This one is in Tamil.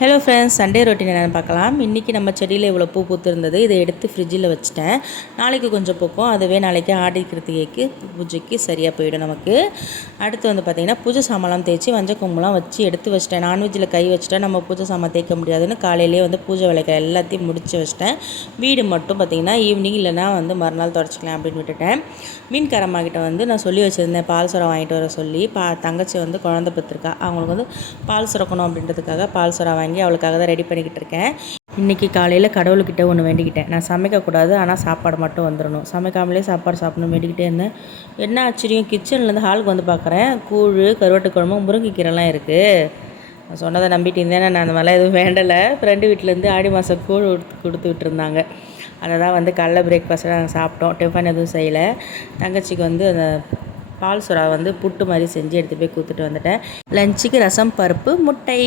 ஹலோ ஃப்ரெண்ட்ஸ், சண்டே ரொட்டீன் என்னென்னு பார்க்கலாம். இன்றைக்கி நம்ம செடியில் இவ்வளோ பூ பூத்துருந்தது. இதை எடுத்து ஃப்ரிட்ஜில் வச்சுட்டேன். நாளைக்கு கொஞ்சம் பூக்கும். அதுவே நாளைக்கு ஆடி கிருத்திகைக்கு பூஜைக்கு சரியாக போயிடும் நமக்கு. அடுத்து வந்து பார்த்திங்கன்னா பூஜை சாமான்லாம் தேய்ச்சி மஞ்சள் குங்குமம்லாம் வச்சு எடுத்து வச்சிட்டேன். நான்வெஜ்ஜில் கை வச்சுட்டா நம்ம பூஜை சாமான் தேய்க்க முடியாதுன்னு காலையிலேயே வந்து பூஜை வேலைகள் எல்லாத்தையும் முடித்து வச்சிட்டேன். வீடு மட்டும் பார்த்திங்கன்னா ஈவினிங் இல்லைனா வந்து மறுநாள் தொடச்சிக்கலாம் அப்படின்னு விட்டுட்டேன். மீன்காரம்மாக்கிட்ட வந்து நான் சொல்லி வச்சுருந்தேன் பால் சுரம் வாங்கிட்டு வர சொல்லி. தங்கச்சி வந்து குழந்தை பெற்றிருக்கா. அவங்களுக்கு வந்து பால் சுரக்கணும் அப்படின்றதுக்காக பால் சுரம் வாங்கி அவளுக்காக தான் ரெடி பண்ணிக்கிட்டு இருக்கேன். இன்றைக்கி காலையில் கடவுள்கிட்ட ஒன்று வேண்டிக்கிட்டேன். நான் சமைக்கக்கூடாது, ஆனால் சாப்பாடு மட்டும் வந்துடணும். சமைக்காமலே சாப்பாடு சாப்பிடணும் வேண்டிக்கிட்டே இருந்தேன். என்ன ஆச்சரியம், கிச்சன்லேருந்து ஹாலுக்கு வந்து பார்க்குறேன். கூழ், கருவாட்டு குழம்பு, முருங்கைக்கீரைலாம் இருக்குது. சொன்னதை நம்பிட்டு இருந்தேன். நான் அந்த மாதிரிலாம் எதுவும் வேண்டலை. ஃப்ரெண்டு வீட்டிலேருந்து ஆடி மாதம் கூழ் கொடுத்து விட்டுருந்தாங்க. அதை தான் வந்து காலைல பிரேக்ஃபாஸ்ட்டாக நாங்கள் சாப்பிட்டோம். டிஃபன் எதுவும் செய்யலை. தங்கச்சிக்கு வந்து அந்த பால் சுறா வந்து புட்டு மாதிரி செஞ்சு எடுத்து போய் கொடுத்துட்டு வந்துட்டேன். லஞ்சுக்கு ரசம், பருப்பு, முட்டை.